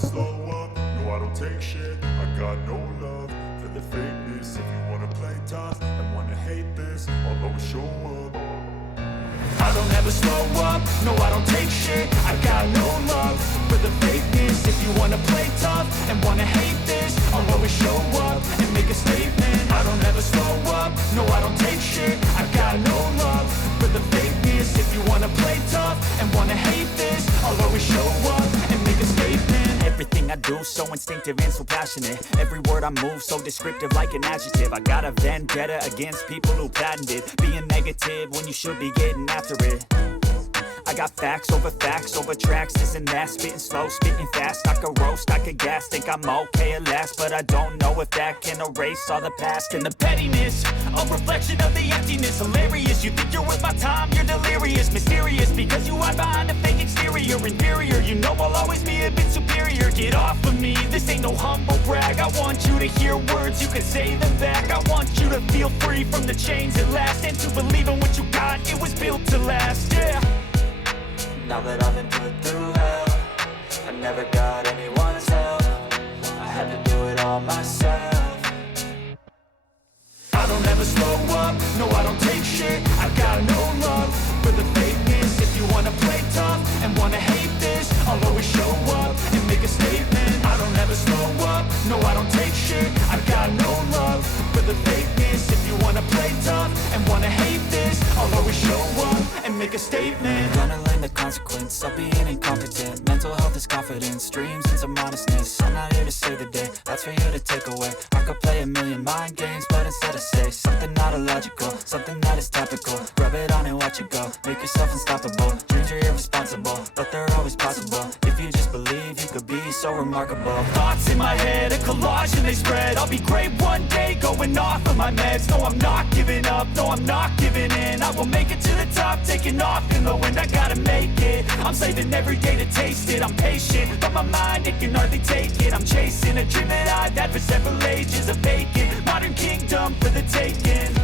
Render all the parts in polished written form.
slow up, no I don't take shit. I got no love for the fakeness. If you wanna play tough and wanna hate this, I'll always show up. I don't ever slow up, no I don't take shit. I got no love for the fakeness. If you wanna play tough and wanna hate this, I'll always show up and make a statement. I don't ever slow up, no I don't take shit. I got no love for the fakeness. If you wanna play tough and wanna hate this, I'll always show up and make a statement. Everything I do so instinctive and so passionate. Every word I move so descriptive like an adjective. I got a vendetta against people who patented being negative when you should be getting after it. I got facts over tracks, this and that. Spitting slow, spitting fast. I could roast, I could gas. Think I'm okay at last, but I don't know if that can erase all the past. And the pettiness, a reflection of the emptiness. Hilarious, you think you're worth my time, you're delirious. Mysterious, because you hide behind a fake exterior. Inferior, you know I'll always be a bit superior. Get off of me, this ain't no humble brag. I want you to hear words, you can say them back. I want you to feel free from the chains at last, and to believe in what you got, it was built to last, yeah. Now that I've been put through hell, I never got anyone's help. I had to do it all myself. I don't ever slow up, no I don't take shit. I got no love for the fakeness. If you wanna play tough and wanna hate this, I'll always show up and make a statement. I don't ever slow up, no I don't take shit. I got no love for the fakeness. If you wanna play tough and wanna hate this, I'll always show up and make a statement. Gonna learn the consequence of being incompetent. Mental health is confidence, dreams and some honestness. I'm not here to save the day, that's for you to take away. I could play a million mind games, but instead I say something not illogical, something that is topical. Rub it on and watch it go, make yourself unstoppable. Dreams are irresponsible, but they're always possible. If you just believe, you could be so remarkable. Thoughts in my head, a collage and they spread. I'll be great one day, going off of my meds. No, I'm not giving up, no, I'm not giving in. I will make it to the top, taking off in the wind. I gotta make it, I'm saving every day to taste it. I'm patient, but my mind, it can hardly take it. I'm chasing a dream that I've had for several ages. A vacant, modern kingdom for the taking.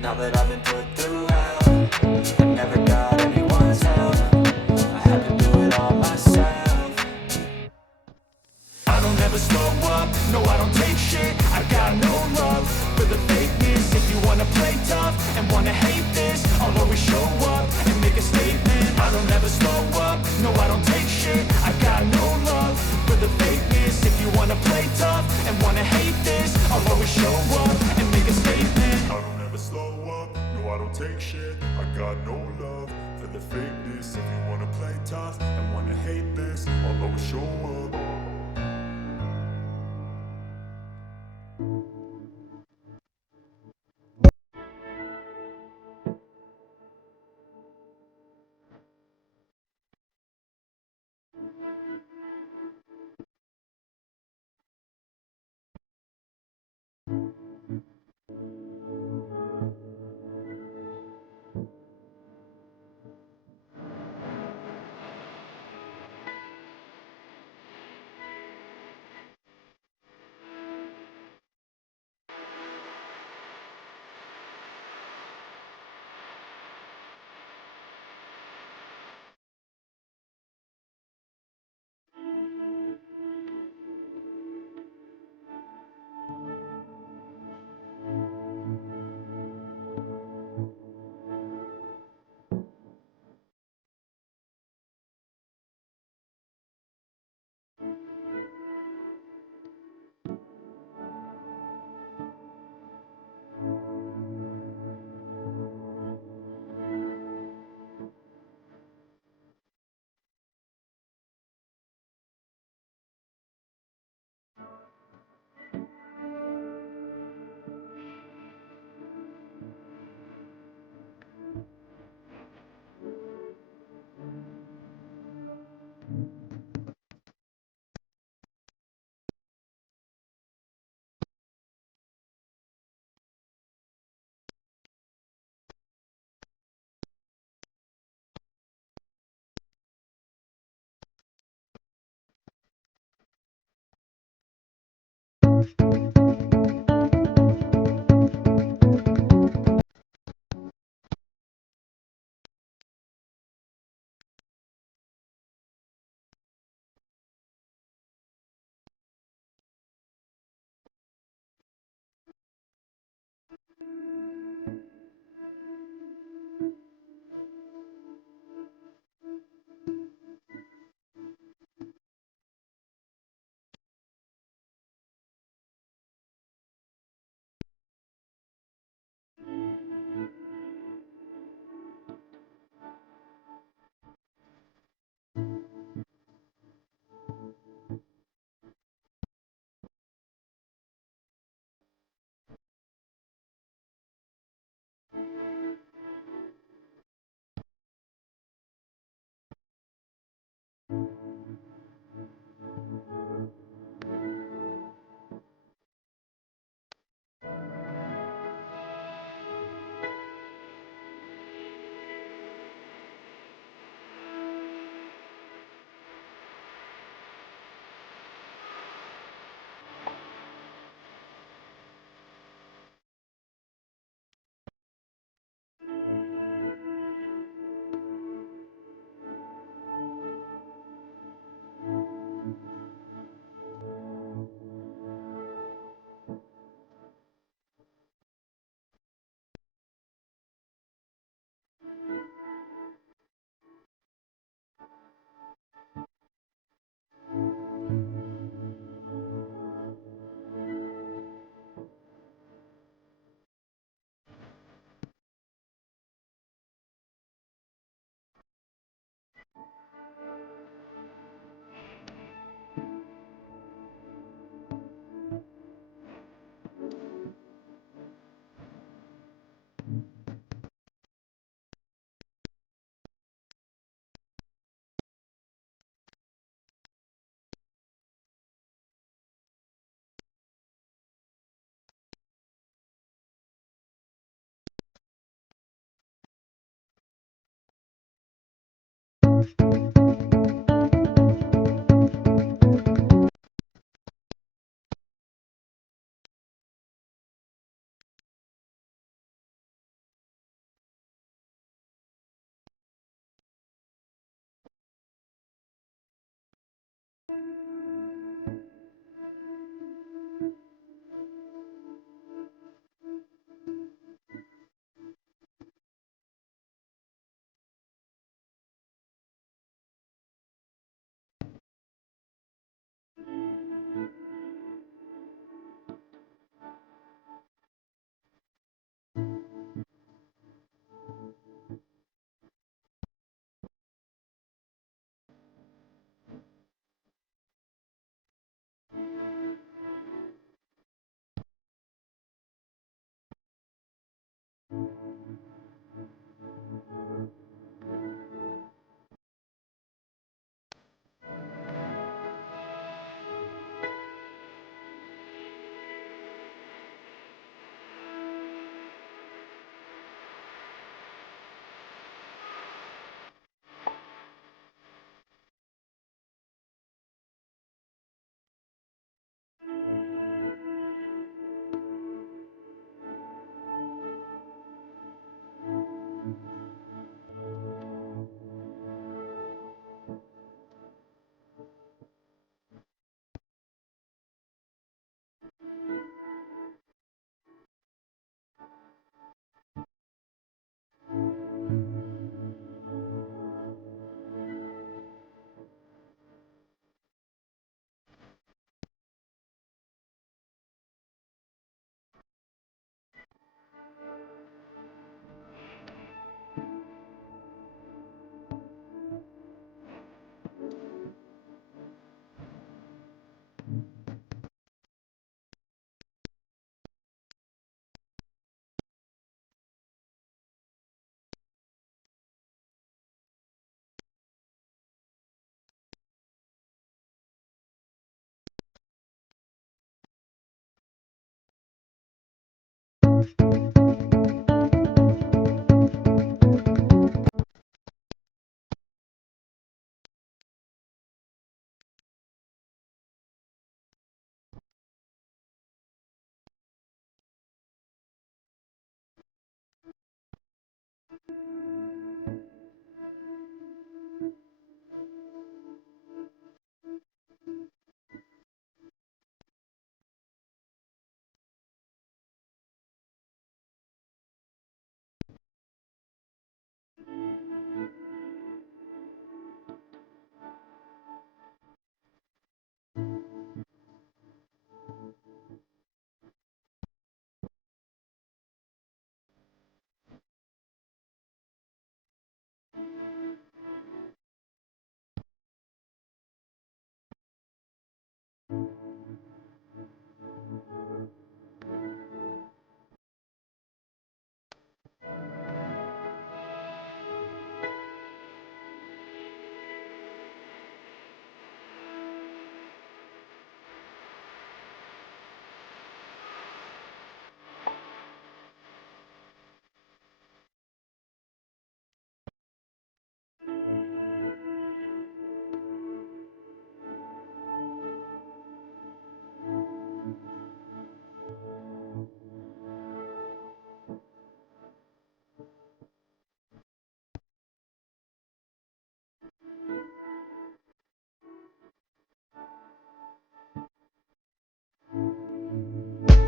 Now that I've been put through hell, I never got anyone's help. I had to do it all myself. I don't ever slow up, no I don't take shit. I got no love for the fakeness. If you wanna play tough and wanna hate this, I'll always show up and make a statement. I don't ever slow up, no I don't take shit. I got no love for the fakeness. If you wanna play tough and wanna hate this, I'll always show up and make a statement. I don't ever slow up, no I don't take shit. I got no love for the fakeness. If you wanna play tough and wanna hate this, I'll always show up.